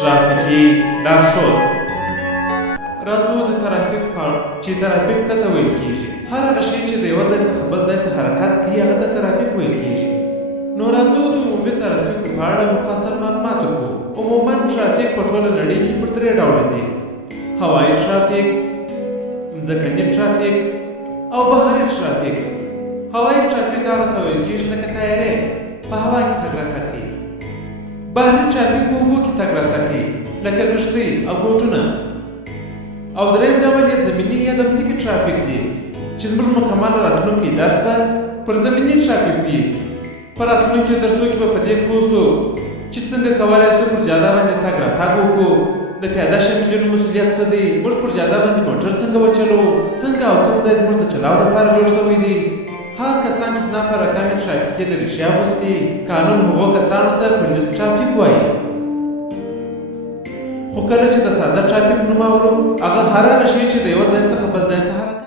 ترافیکي لارښود. راځو د ترافیک په اړه چې ترافیک څه ته ویل کیږي. هر هغه شی چې د یوه ځای څخه بل ځای ته حرکت کوي هغه ته ترافیک ویل کیږي. نو راځو د عمومي ترافیکو په اړه مفصل معلومات وکړو. عموما ترافیک په ټوله نړۍ کې پر درې ډوله دی: هوایي ترافیک، ځمکني ترافیک او بحري ترافیک. هوایي ترافیک هغه ته ویل کیږي لکه طیارې په هوا کې تګ راتګ کوي. بحري ترافیک په اوبو کې تګ راتګ کوي لکه کښتۍ او بوټونه. او دریم ډول یې زمیني یا د ځمکې ترافیک دی چې زموږ مکمل راتلونکی درس به پر زمیني ترافیک وي. په راتلونکو درسو کې به په دې پوه شو چې څنګه کولی شو پر جاده باندې تګ راتګ وکړو، د پیاده شمېرلو مسؤلیت څه دی، موږ پر جاده باندې موټر څنګه وچلوو، څنګه او کوم ځای زموږ د چلاو لپاره جوړ شوی دی. هغه کسان چې زما په رقم ترافیکي د ریښې اغوستي قانون هغو کسانو ته پولیس ترافیک وایي. خو کله چې د ساده ترافیک نوم اورو هغه هر هغه شی چې د یوه ځای څخه بل ځای ته حرکت